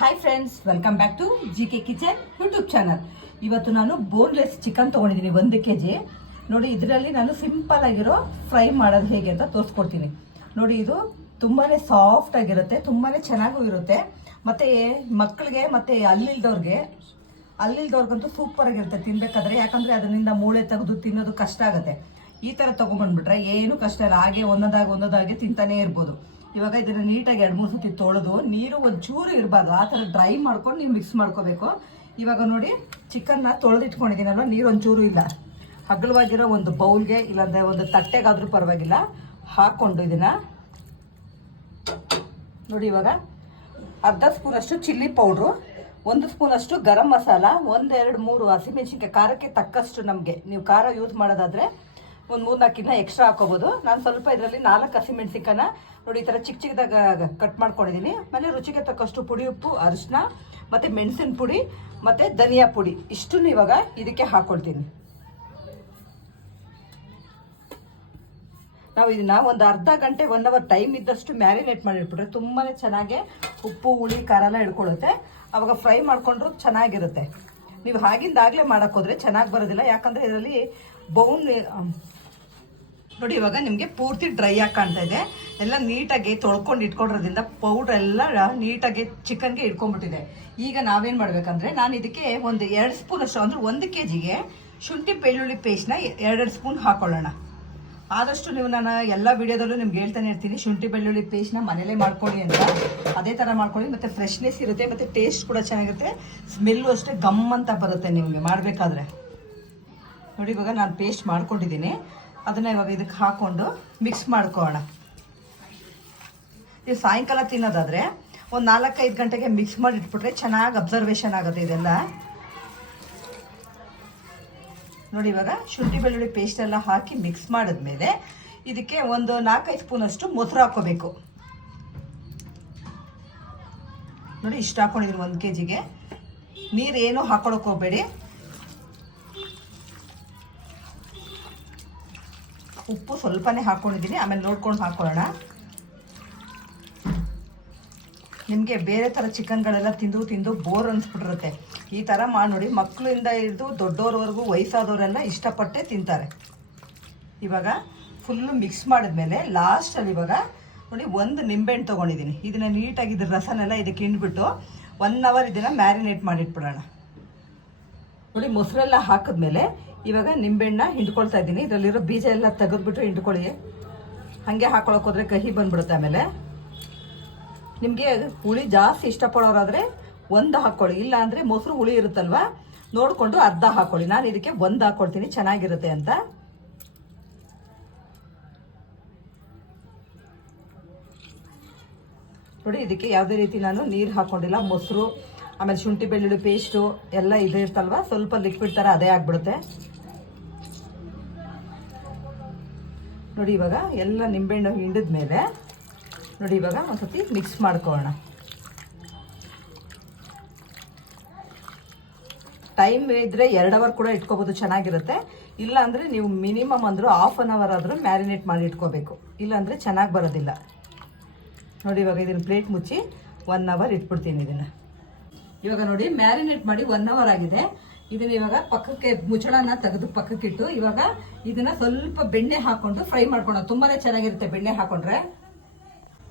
Hi friends welcome back to G K kitchen YouTube channel ಇವತ್ತು ನಾನು boneless chicken ತೊಗೊಂಡಿದ್ದೀನಿ ಒಂದು ಕೆ ಜಿ ನೋಡಿ, ಇದರಲ್ಲಿ ನಾನು ಸಿಂಪಲ್ ಆಗಿರೋ ಫ್ರೈ ಮಾಡೋದು ಹೇಗೆ ಅಂತ ತೋರಿಸ್ಕೊಡ್ತೀನಿ. ನೋಡಿ, ಇದು ತುಂಬಾ ಸಾಫ್ಟ್ ಆಗಿರುತ್ತೆ ತುಂಬಾ ಚೆನ್ನಾಗೂ ಇರುತ್ತೆ. ಮತ್ತು ಮಕ್ಕಳಿಗೆ, ಮತ್ತು ಅಲ್ಲಿಲ್ದವ್ರಿಗೆ ಅಲ್ಲಿಲ್ದವ್ರಿಗಂತೂ ಸೂಪರ್ ಆಗಿರುತ್ತೆ ತಿನ್ಬೇಕಾದ್ರೆ. ಯಾಕಂದರೆ ಅದರಿಂದ ಮೂಳೆ ತೆಗೆದು ತಿನ್ನೋದು ಕಷ್ಟ ಆಗುತ್ತೆ. ಈ ಥರ ತೊಗೊಂಡ್ಬಂದ್ಬಿಟ್ರೆ ಏನು ಕಷ್ಟ ಇಲ್ಲ. ಹಾಗೆ ಒಂದೊಂದಾಗಿ ಒಂದೊಂದಾಗಿ ತಿಂತಾನೇ ಇರ್ಬೋದು. ಇವಾಗ ಇದನ್ನ ನೀಟಾಗಿ ಎರಡು ಮೂರು ಸತಿ ತೊಳೆದು ನೀರು ಒಂಚೂರು ಇರಬಾರ್ದು. ಆ ಥರ ಡ್ರೈ ಮಾಡ್ಕೊಂಡು ನೀವು ಮಿಕ್ಸ್ ಮಾಡ್ಕೋಬೇಕು. ಇವಾಗ ನೋಡಿ ಚಿಕನ್ನ ತೊಳೆದಿಟ್ಕೊಂಡಿದ್ದೀನಲ್ವ? ನೀರು ಒಂಚೂರು ಇಲ್ಲ. ಹಗಲವಾಗಿರೋ ಒಂದು ಬೌಲ್ಗೆ ಇಲ್ಲಾಂದರೆ ಒಂದು ತಟ್ಟೆಗಾದರೂ ಪರವಾಗಿಲ್ಲ. ಹಾಕ್ಕೊಂಡು ಇದನ್ನ ನೋಡಿ ಇವಾಗ ಅರ್ಧ ಸ್ಪೂನ್ ಅಷ್ಟು ಚಿಲ್ಲಿ ಪೌಡ್ರು ಒಂದು ಸ್ಪೂನ್ ಅಷ್ಟು ಗರಂ ಮಸಾಲ ಒಂದೆರಡು ಮೂರು ಹಸಿಮೆಣಸಿನ್ಕಾಯಿ ಖಾರಕ್ಕೆ ತಕ್ಕಷ್ಟು ನಮಗೆ. ನೀವು ಖಾರ ಯೂಸ್ ಮಾಡೋದಾದ್ರೆ ಒಂದು ಮೂರು ಇನ್ನ ಎಕ್ಸ್ಟ್ರಾ ಹಾಕೋಬೋದು. ನಾನು ಸ್ವಲ್ಪ ಇದರಲ್ಲಿ ನಾಲ್ಕು ಹಸಿಮೆಣಸಿನ್ಕಾಯನ್ನ ನೋಡಿ ಈ ಥರ ಚಿಕ್ಕ ಚಿಕ್ಕದಾಗ ಕಟ್ ಮಾಡ್ಕೊಂಡಿದ್ದೀನಿ ಮನೆ ರುಚಿಗೆ ತಕ್ಕಷ್ಟು ಪುಡಿ, ಉಪ್ಪು ಅರಿಶಿನ ಮತ್ತು ಮೆಣಸಿನ ಪುಡಿ, ಮತ್ತು ಧನಿಯಾ ಪುಡಿ. ಇಷ್ಟನ್ನು ಇವಾಗ ಇದಕ್ಕೆ ಹಾಕ್ಕೊಳ್ತೀನಿ ನಾವು ಇದನ್ನ ಒಂದು ಅರ್ಧ ಗಂಟೆ ಒನ್ ಅವರ್ ಟೈಮ್ ಇದ್ದಷ್ಟು ಮ್ಯಾರಿನೇಟ್ ಮಾಡಿಟ್ಬಿಟ್ರೆ ತುಂಬಾ ಚೆನ್ನಾಗಿ ಉಪ್ಪು, ಹುಳಿ ಖಾರ ಎಲ್ಲ ಹಿಡ್ಕೊಳ್ಳುತ್ತೆ ಅವಾಗ ಫ್ರೈ ಮಾಡಿಕೊಂಡ್ರು ಚೆನ್ನಾಗಿರುತ್ತೆ. ನೀವು ಹಾಗಿಂದಾಗಲೇ ಮಾಡೋಕ್ಕೋದ್ರೆ ಚೆನ್ನಾಗಿ ಬರೋದಿಲ್ಲ. ಯಾಕಂದ್ರೆ ಇದರಲ್ಲಿ ಬೌನ್ ನೋಡಿ, ಇವಾಗ ನಿಮಗೆ ಪೂರ್ತಿ ಡ್ರೈ ಆಗಿ ಕಾಣ್ತಾ ಇದೆ. ಎಲ್ಲ ನೀಟಾಗಿ ತೊಳ್ಕೊಂಡು ಇಟ್ಕೊಂಡಿರೋದ್ರಿಂದ ಪೌಡ್ರ್ ಎಲ್ಲ ನೀಟಾಗಿ ಚಿಕನ್ಗೆ ಇಟ್ಕೊಂಡ್ಬಿಟ್ಟಿದೆ. ಈಗ ನಾವೇನು ಮಾಡಬೇಕಂದ್ರೆ, ನಾನು ಇದಕ್ಕೆ ಒಂದು ಎರಡು ಸ್ಪೂನ್ ಅಷ್ಟು, ಅಂದ್ರೆ ಒಂದು ಕೆ ಜಿಗೆ ಶುಂಠಿ ಬೆಳ್ಳುಳ್ಳಿ ಪೇಸ್ಟ್ನ ಎರಡೆರಡು ಸ್ಪೂನ್ ಹಾಕೊಳ್ಳೋಣ. ಆದಷ್ಟು ನೀವು ನಾನು ಎಲ್ಲ ವಿಡಿಯೋದಲ್ಲೂ ನಿಮ್ಗೆ ಹೇಳ್ತಾನೆ ಇರ್ತೀನಿ, ಶುಂಠಿ ಬೆಳ್ಳುಳ್ಳಿ ಪೇಸ್ಟ್ನ ಮನೇಲೇ ಮಾಡ್ಕೊಳ್ಳಿ ಅಂತ. ಅದೇ ಥರ ಮಾಡ್ಕೊಳ್ಳಿ, ಮತ್ತು ಫ್ರೆಶ್ನೆಸ್ ಇರುತ್ತೆ, ಮತ್ತು ಟೇಸ್ಟ್ ಕೂಡ ಚೆನ್ನಾಗಿರುತ್ತೆ. ಸ್ಮೆಲ್ಲು ಅಷ್ಟೇ ಗಮ್ ಅಂತ ಬರುತ್ತೆ ನಿಮಗೆ ಮಾಡಬೇಕಾದ್ರೆ. ನೋಡಿ, ಇವಾಗ ನಾನು ಪೇಸ್ಟ್ ಮಾಡ್ಕೊಂಡಿದ್ದೀನಿ. ಅದನ್ನು ಇವಾಗ ಇದಕ್ಕೆ ಹಾಕ್ಕೊಂಡು ಮಿಕ್ಸ್ ಮಾಡ್ಕೊಳ್ಳೋಣ. ಇದು ಸಾಯಂಕಾಲ ತಿನ್ನೋದಾದರೆ ಒಂದು ನಾಲ್ಕೈದು ಗಂಟೆಗೆ ಮಿಕ್ಸ್ ಮಾಡಿ ಇಟ್ಬಿಟ್ರೆ ಚೆನ್ನಾಗಿ ಅಬ್ಸರ್ವೇಷನ್ ಆಗುತ್ತೆ ಇದೆಲ್ಲ. ನೋಡಿ ಇವಾಗ ಶುಂಠಿ ಬೆಳ್ಳುಳ್ಳಿ ಪೇಸ್ಟ್ ಎಲ್ಲ ಹಾಕಿ ಮಿಕ್ಸ್ ಮಾಡಿದ್ಮೇಲೆ ಇದಕ್ಕೆ ಒಂದು ನಾಲ್ಕೈದು ಸ್ಪೂನ್ ಅಷ್ಟು ಮೊಸರು ಹಾಕೋಬೇಕು ನೋಡಿ ಇಷ್ಟು ಹಾಕೊಂಡಿದ್ದೀನಿ ಒಂದು ಕೆ ಜಿಗೆ ನೀರು ಏನೂ ಹಾಕೊಳಕ್ಕೆ ಹೋಗ್ಬೇಡಿ. ಉಪ್ಪು ಸ್ವಲ್ಪನೇ ಹಾಕ್ಕೊಂಡಿದ್ದೀನಿ ಆಮೇಲೆ ನೋಡ್ಕೊಂಡು ಹಾಕೊಳ್ಳೋಣ. ನಿಮಗೆ ಬೇರೆ ಥರ ಚಿಕನ್ಗಳೆಲ್ಲ ತಿಂದು ತಿಂದು ಬೋರ್ ಅನ್ಸ್ಬಿಟ್ಟಿರುತ್ತೆ. ಈ ಥರ ಮಾಡಿ ನೋಡಿ ಮಕ್ಕಳಿಂದ ಹಿಡಿದು ದೊಡ್ಡೋರವರೆಗೂ ವಯಸ್ಸಾದವರೆಲ್ಲ ಇಷ್ಟಪಟ್ಟೆ ತಿಂತಾರೆ. ಇವಾಗ ಫುಲ್ಲು ಮಿಕ್ಸ್ ಮಾಡಿದ್ಮೇಲೆ ಲಾಸ್ಟಲ್ಲಿ ಇವಾಗ ನೋಡಿ ಒಂದು ನಿಂಬೆಹಣ್ಣು ತೊಗೊಂಡಿದ್ದೀನಿ. ಇದನ್ನು ನೀಟಾಗಿ ಇದ್ರ ರಸನೆಲ್ಲ ಇದಕ್ಕೆ ಹಿಂಡ್ಬಿಟ್ಟು ಒನ್ ಅವರ್ ಇದನ್ನು ಮ್ಯಾರಿನೇಟ್ ಮಾಡಿಟ್ಬಿಡೋಣ. ನೋಡಿ ಮೊಸರೆಲ್ಲ ಹಾಕಿದ್ಮೇಲೆ ಇವಾಗ ನಿಂಬೆಹಣ್ಣ ಹಿಂಡ್ಕೊಳ್ತಾ ಇದ್ದೀನಿ. ಇದರಲ್ಲಿರೋ ಬೀಜ ಎಲ್ಲ ತೆಗೆದ್ಬಿಟ್ಟು ಹಿಂಡ್ಕೊಳ್ಳಿ. ಹಾಗೆ ಹಾಕೊಳಕ್ ಹೋದ್ರೆ ಕಹಿ ಬಂದ್ಬಿಡುತ್ತೆ ಆಮೇಲೆ. ನಿಮಗೆ ಹುಳಿ ಜಾಸ್ತಿ ಇಷ್ಟಪಡೋರಾದರೆ ಒಂದು ಹಾಕ್ಕೊಳ್ಳಿ ಇಲ್ಲ ಅಂದರೆ ಮೊಸರು ಹುಳಿ ಇರುತ್ತಲ್ವಾ? ನೋಡಿಕೊಂಡು ಅರ್ಧ ಹಾಕ್ಕೊಳ್ಳಿ ನಾನು ಇದಕ್ಕೆ ಒಂದು ಹಾಕ್ಕೊಳ್ತೀನಿ ಚೆನ್ನಾಗಿರುತ್ತೆ ಅಂತ. ನೋಡಿ, ಇದಕ್ಕೆ ಯಾವುದೇ ರೀತಿ ನಾನು ನೀರು ಹಾಕ್ಕೊಂಡಿಲ್ಲ ಮೊಸರು ಆಮೇಲೆ ಶುಂಠಿ, ಬೆಳ್ಳುಳ್ಳಿ ಪೇಸ್ಟು ಎಲ್ಲ ಇದು ಇರ್ತಲ್ವ? ಸ್ವಲ್ಪ ಲಿಕ್ವಿಡ್ ಥರ ಅದೇ ಆಗ್ಬಿಡುತ್ತೆ. ನೋಡಿ ಇವಾಗ ಎಲ್ಲ ನಿಂಬೆಹಣ್ಣು ಹಿಂಡಿದ ಮೇಲೆ ನೋಡಿ ಇವಾಗ ಒಂದ್ಸತಿ ಮಿಕ್ಸ್ ಮಾಡ್ಕೊಳ್ಳೋಣ. ಟೈಮ್ ಇದ್ದರೆ ಎರಡು ಅವರ್ ಕೂಡ ಇಟ್ಕೋಬೋದು, ಚೆನ್ನಾಗಿರುತ್ತೆ. ಇಲ್ಲ ಅಂದರೆ ನೀವು ಮಿನಿಮಮ್ ಅಂದರೂ ಹಾಫ್ ಅನ್ ಅವರ್ ಆದರೂ ಮ್ಯಾರಿನೇಟ್ ಮಾಡಿ ಇಟ್ಕೋಬೇಕು. ಇಲ್ಲಾಂದರೆ ಚೆನ್ನಾಗಿ ಬರೋದಿಲ್ಲ. ನೋಡಿ ಇವಾಗ ಇದನ್ನು ಪ್ಲೇಟ್ ಮುಚ್ಚಿ ಒನ್ ಅವರ್ ಇಟ್ಬಿಡ್ತೀನಿ ಇದನ್ನು. ಇವಾಗ ನೋಡಿ ಮ್ಯಾರಿನೇಟ್ ಮಾಡಿ ಒನ್ ಅವರ್ ಆಗಿದೆ. ಇದನ್ನ ಇವಾಗ ಪಕ್ಕಕ್ಕೆ ಮುಚ್ಚಳನ ತೆಗೆದು ಪಕ್ಕಕ್ಕಿಟ್ಟು ಇವಾಗ ಇದನ್ನ ಸ್ವಲ್ಪ ಬೆಣ್ಣೆ ಹಾಕೊಂಡು ಫ್ರೈ ಮಾಡ್ಕೊಳ್ಳೋಣ. ತುಂಬಾನೇ ಚೆನ್ನಾಗಿರುತ್ತೆ ಬೆಣ್ಣೆ ಹಾಕೊಂಡ್ರೆ.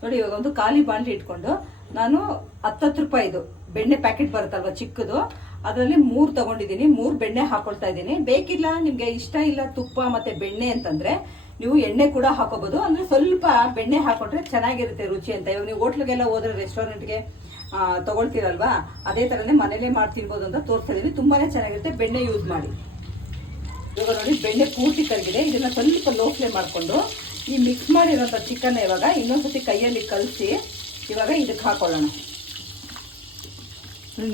ನೋಡಿ, ಇವಾಗ ಒಂದು ಖಾಲಿ ಬಾಂಡ್ಲಿ ಇಟ್ಕೊಂಡು ನಾನು ಹತ್ತತ್ತು ರೂಪಾಯಿದು ಬೆಣ್ಣೆ ಪ್ಯಾಕೆಟ್ ಬರುತ್ತಲ್ವ ಚಿಕ್ಕದು, ಅದರಲ್ಲಿ ಮೂರು ತಗೊಂಡಿದ್ದೀನಿ, ಮೂರು ಬೆಣ್ಣೆ ಹಾಕೊಳ್ತಾ ಇದ್ದೀನಿ. ಬೇಕಿಲ್ಲ, ನಿಮಗೆ ಇಷ್ಟ ಇಲ್ಲ ತುಪ್ಪ ಮತ್ತೆ ಬೆಣ್ಣೆ ಅಂತಂದ್ರೆ ನೀವು ಎಣ್ಣೆ ಕೂಡ ಹಾಕೋಬಹುದು ಅಂದ್ರೆ ಸ್ವಲ್ಪ ಬೆಣ್ಣೆ ಹಾಕೊಂಡ್ರೆ ಚೆನ್ನಾಗಿರುತ್ತೆ ರುಚಿ ಅಂತ. ಇವಾಗ ನೀವು ಹೋಟ್ಲಿಗೆಲ್ಲ ಹೋದ್ರೆ ರೆಸ್ಟೋರೆಂಟ್ಗೆ ತಗೊಳ್ತೀರಲ್ವಾ? ಅದೇ ಮನೇಲೆ ಮಾಡಿ ತಿನ್ಬೋದು ಅಂತ ತೋರಿಸ್ತಾ ಇದ್ದೀನಿ ತುಂಬಾನೇ ಚೆನ್ನಾಗಿರುತ್ತೆ. ಬೆಣ್ಣೆ ಯೂಸ್ ಮಾಡಿ. ಇವಾಗ ನೋಡಿ, ಬೆಣ್ಣೆ ಪೂರ್ತಿ ಕರಗಿದೆ ಇದನ್ನ ಸ್ವಲ್ಪ ಲೋ ಫ್ಲೇಮ್ ಮಾಡಿಕೊಂಡು ಈ ಮಿಕ್ಸ್ ಮಾಡಿರೋಂಥ ಚಿಕನ್ ಇವಾಗ ಇನ್ನೊಂದ್ಸತಿ ಕೈಯಲ್ಲಿ ಕಲಸಿ ಇವಾಗ ಇದಕ್ಕೆ ಹಾಕೊಳ್ಳೋಣ.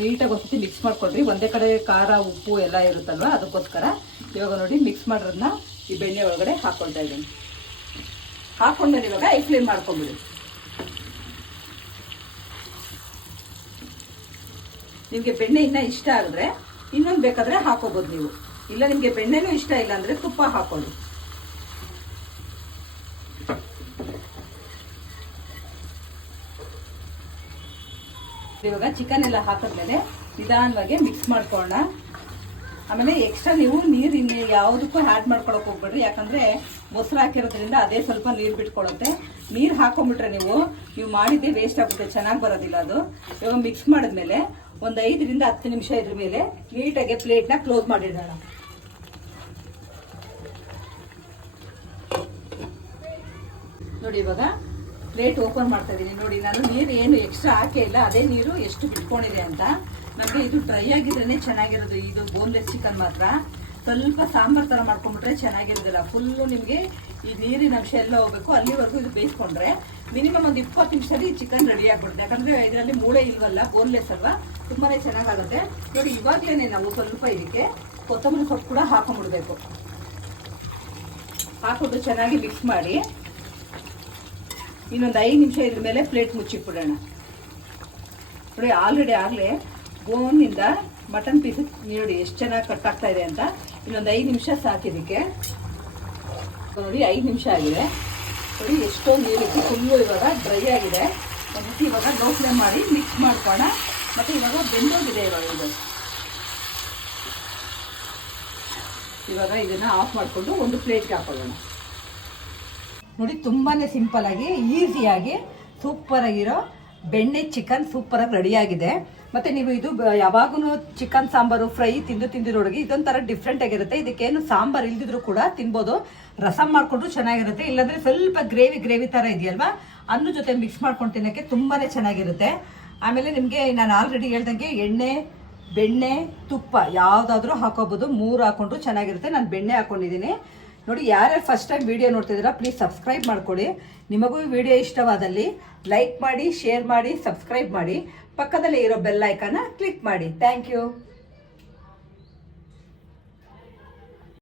ನೀಟಾಗಿ ಒಂದ್ಸತಿ ಮಿಕ್ಸ್ ಮಾಡ್ಕೊಂಡ್ರಿ. ಒಂದೇ ಕಡೆ ಖಾರ, ಉಪ್ಪು ಎಲ್ಲ ಇರುತ್ತಲ್ವ? ಅದಕ್ಕೋಸ್ಕರ ಇವಾಗ ನೋಡಿ ಮಿಕ್ಸ್ ಮಾಡಿರೋದನ್ನ ಈ ಬೆಣ್ಣೆ ಒಳಗಡೆ ಹಾಕೊಳ್ತಾ ಇದ್ದೀನಿ. ಹಾಕೊಂಡ್ಮೇಲೆ ಇವಾಗ ಐ ಫ್ಲೇಮ್ ಮಾಡ್ಕೊಂಬಿಡಿ ನಿಮಗೆ ಬೆಣ್ಣೆ ಇನ್ನ ಇಷ್ಟ ಆದರೆ ಇನ್ನೊಂದು ಬೇಕಾದ್ರೆ ಹಾಕೋಬಹುದು ನೀವು. ಇಲ್ಲ ನಿಮಗೆ ಬೆಣ್ಣೆನೂ ಇಷ್ಟ ಇಲ್ಲ ಅಂದರೆ ತುಪ್ಪ ಹಾಕೊಳ್ಳಿ ಇವಾಗ ಚಿಕನ್ ಎಲ್ಲ ಹಾಕಿದ್ಮೇಲೆ ನಿಧಾನವಾಗಿ ಮಿಕ್ಸ್ ಮಾಡ್ಕೊಳ್ಳೋಣ. ಆಮೇಲೆ ಎಕ್ಸ್ಟ್ರಾ ನೀವು ನೀರು ಇನ್ನು ಯಾವುದಕ್ಕೂ ಆ್ಯಡ್ ಮಾಡ್ಕೊಳಕ್ಕೆ ಹೋಗ್ಬೇಡ್ರಿ. ಯಾಕಂದರೆ ಮೊಸರು ಹಾಕಿರೋದ್ರಿಂದ ಅದೇ ಸ್ವಲ್ಪ ನೀರು ಬಿಟ್ಕೊಳುತ್ತೆ. ನೀರು ಹಾಕೊಂಬಿಟ್ರೆ ನೀವು ನೀವು ಮಾಡಿದ್ದೆ ವೇಸ್ಟ್ ಆಗುತ್ತೆ. ಚೆನ್ನಾಗಿ ಬರೋದಿಲ್ಲ ಅದು. ಇವಾಗ ಮಿಕ್ಸ್ ಮಾಡಿದ್ಮೇಲೆ ಒಂದು ಐದರಿಂದ ಹತ್ತು ನಿಮಿಷ ಇದ್ರ ಮೇಲೆ ನೀಟಾಗಿ ಪ್ಲೇಟ್ನ ಕ್ಲೋಸ್ ಮಾಡಿಡೋಣ. ನೋಡಿ ಇವಾಗ ಪ್ಲೇಟ್ ಓಪನ್ ಮಾಡ್ತಾ ಇದ್ದೀನಿ ನೋಡಿ, ನಾನು ನೀರು ಏನು ಎಕ್ಸ್ಟ್ರಾ ಹಾಕೇ ಇಲ್ಲ. ಅದೇ ನೀರು ಎಷ್ಟು ಬಿಟ್ಕೊಂಡಿದೆ ಅಂತ. ನಮಗೆ ಇದು ಡ್ರೈ ಆಗಿದ್ರೇನೆ ಚೆನ್ನಾಗಿರೋದು. ಇದು ಬೋನ್ಲೆಸ್ ಚಿಕನ್ ಮಾತ್ರ. ಸ್ವಲ್ಪ ಸಾಂಬಾರ್ ಥರ ಮಾಡ್ಕೊಂಡ್ಬಿಟ್ರೆ ಚೆನ್ನಾಗಿರೋದಿಲ್ಲ. ಫುಲ್ಲು ನಿಮಗೆ ಈ ನೀರಿನ ಅಂಶ ಎಲ್ಲ ಹೋಗ್ಬೇಕು. ಅಲ್ಲಿವರೆಗೂ ಇದು ಬೇಯಿಸ್ಕೊಂಡ್ರೆ ಮಿನಿಮಮ್ ಒಂದು ಇಪ್ಪತ್ತು ನಿಮಿಷದಲ್ಲಿ ಚಿಕನ್ ರೆಡಿ ಆಗ್ಬಿಡುತ್ತೆ. ಯಾಕಂದ್ರೆ ಇದರಲ್ಲಿ ಮೂಳೆ ಇಲ್ವಲ್ಲ ಬೋನ್ಲೆಸ್ ಅಲ್ವಾ? ತುಂಬಾನೇ ಚೆನ್ನಾಗಾಗುತ್ತೆ. ನೋಡಿ ಇವಾಗಲೇ ನಾವು ಸ್ವಲ್ಪ ಇದಕ್ಕೆ ಕೊತ್ತಂಬರಿ ಸೊಪ್ಪು ಕೂಡ ಹಾಕೊಂಡ್ಬಿಡ್ಬೇಕು. ಹಾಕೊಂಡು ಚೆನ್ನಾಗಿ ಮಿಕ್ಸ್ ಮಾಡಿ ಇನ್ನೊಂದು ಐದು ನಿಮಿಷ ಇದ್ರ ಮೇಲೆ ಪ್ಲೇಟ್ ಮುಚ್ಚಿಟ್ಬಿಡೋಣ. ನೋಡಿ ಆಲ್ರೆಡಿ ಆಗಲೇ ಬೋನಿಂದ ಮಟನ್ ಪೀಸ್ ನೋಡಿ ಎಷ್ಟು ಚೆನ್ನಾಗಿ ಕಟ್ ಆಗ್ತಾ ಇದೆ ಅಂತ. ಇನ್ನೊಂದು ಐದು ನಿಮಿಷ ಸಾಕಿದಕ್ಕೆ ನೋಡಿ, ಐದು ನಿಮಿಷ ಆಗಿದೆ. ನೋಡಿ, ಎಷ್ಟೊಂದು ನೀರಿತ್ತು ಫುಲ್ಲು ಇವಾಗ ಡ್ರೈ ಆಗಿದೆ. ರೀತಿ ಇವಾಗ ಲೋ ಫ್ಲೇಮ್ ಮಾಡಿ ಮಿಕ್ಸ್ ಮಾಡ್ಕೋಣ. ಮತ್ತು ಇವಾಗ ಬೆಂದೋಗಿದೆ ಇವಾಗ ಇದು. ಇವಾಗ ಇದನ್ನು ಆಫ್ ಮಾಡಿಕೊಂಡು ಒಂದು ಪ್ಲೇಟ್ಗೆ ಹಾಕೊಳ್ಳೋಣ. ನೋಡಿ ತುಂಬಾ ಸಿಂಪಲ್ ಆಗಿ ಈಸಿಯಾಗಿ ಸೂಪರಾಗಿರೋ ಬೆಣ್ಣೆ ಚಿಕನ್ ಸೂಪರಾಗಿ ರೆಡಿಯಾಗಿದೆ ಮತ್ತೆ ನೀವು ಇದು ಯಾವಾಗೂ ಚಿಕನ್ ಸಾಂಬಾರು ಫ್ರೈ ತಿಂದು ತಿಂದಿರೋರಿಗೆ ಇದೊಂಥರ ಡಿಫ್ರೆಂಟ್ ಆಗಿರುತ್ತೆ. ಇದಕ್ಕೇನು ಸಾಂಬಾರ್ ಇಲ್ದಿದ್ರು ಕೂಡ ತಿನ್ಬೋದು. ರಸಂ ಮಾಡಿಕೊಂಡ್ರು ಚೆನ್ನಾಗಿರುತ್ತೆ. ಇಲ್ಲಾಂದ್ರೆ ಸ್ವಲ್ಪ ಗ್ರೇವಿ ಗ್ರೇವಿ ತರ ಇದೆಯಲ್ವಾ? ಅನ್ನ ಜೊತೆ ಮಿಕ್ಸ್ ಮಾಡ್ಕೊಂಡು ತಿನ್ನೋಕ್ಕೆ ತುಂಬಾನೇ ಚೆನ್ನಾಗಿರುತ್ತೆ. ಆಮೇಲೆ ನಿಮಗೆ ನಾನು ಆಲ್ರೆಡಿ ಹೇಳ್ದಂಗೆ ಎಣ್ಣೆ, ಬೆಣ್ಣೆ, ತುಪ್ಪ ಯಾವುದಾದ್ರೂ ಹಾಕೋಬೋದು. ಮೂರು ಹಾಕೊಂಡ್ರು ಚೆನ್ನಾಗಿರುತ್ತೆ. ನಾನು ಬೆಣ್ಣೆ ಹಾಕೊಂಡಿದ್ದೀನಿ. ನೋಡಿ, ಯಾರ್ಯಾರು ಫಸ್ಟ್ ಟೈಮ್ ವಿಡಿಯೋ ನೋಡ್ತಿದ್ದೀರಾ ಪ್ಲೀಸ್ ಸಬ್ಸ್ಕ್ರೈಬ್ ಮಾಡ್ಕೊಳ್ಳಿ. ನಿಮಗೂ ವಿಡಿಯೋ ಇಷ್ಟವಾದಲ್ಲಿ ಲೈಕ್ ಮಾಡಿ ಶೇರ್ ಮಾಡಿ ಸಬ್ಸ್ಕ್ರೈಬ್ ಮಾಡಿ. ಪಕ್ಕದಲ್ಲೇ ಇರೋ ಬೆಲ್ ಐಕಾನ ಕ್ಲಿಕ್ ಮಾಡಿ. Thank you